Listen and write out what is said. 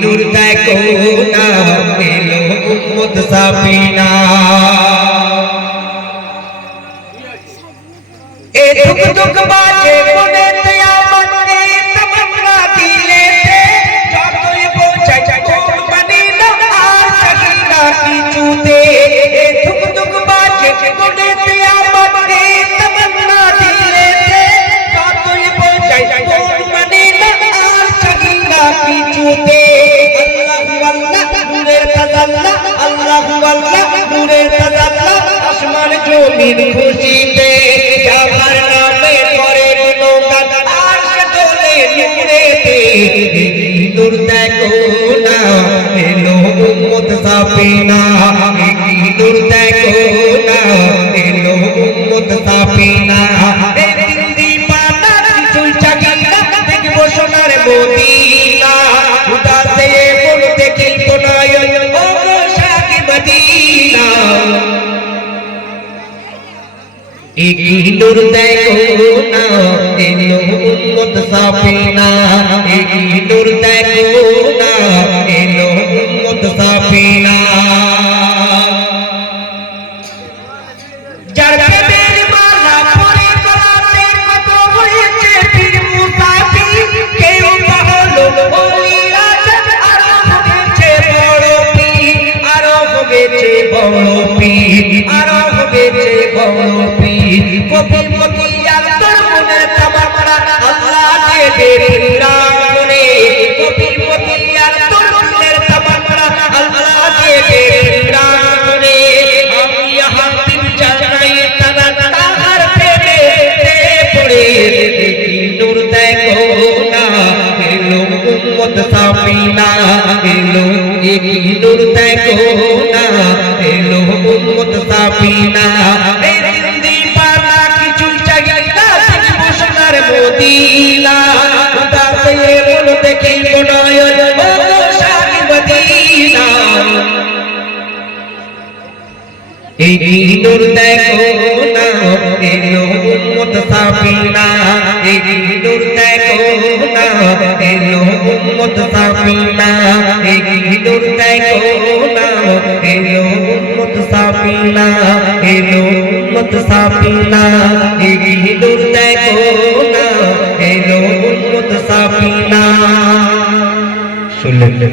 নূর দেখো না এলো উম্মত সাফিনা। জমিন খুশিতে যাবার নামে করে গুণগান আশ দোলে নুরেতে দূর দেখো না, এলো উম্মত দূর দেখো নূর দেখো না এলো উম্মত সাফিনা। নূর দেখো না এলো উম্মত সাফিনা। না এলো একই নূর দেখো না এলো উম্মত সাফিনা। মদিনা উদাসে মন দেখি নয়ন ও মদিনা। এই নূর দেখো না এলো উম্মত সাফিনা, এই নূর দেখো না এলো উম্মত সাফিনা, এই নূর দেখো না এলো উম্মত সাফিনা এলো উম্মত সাফিনা, এই নূর দেখো না এলো উম্মত সাফিনা শুনলেন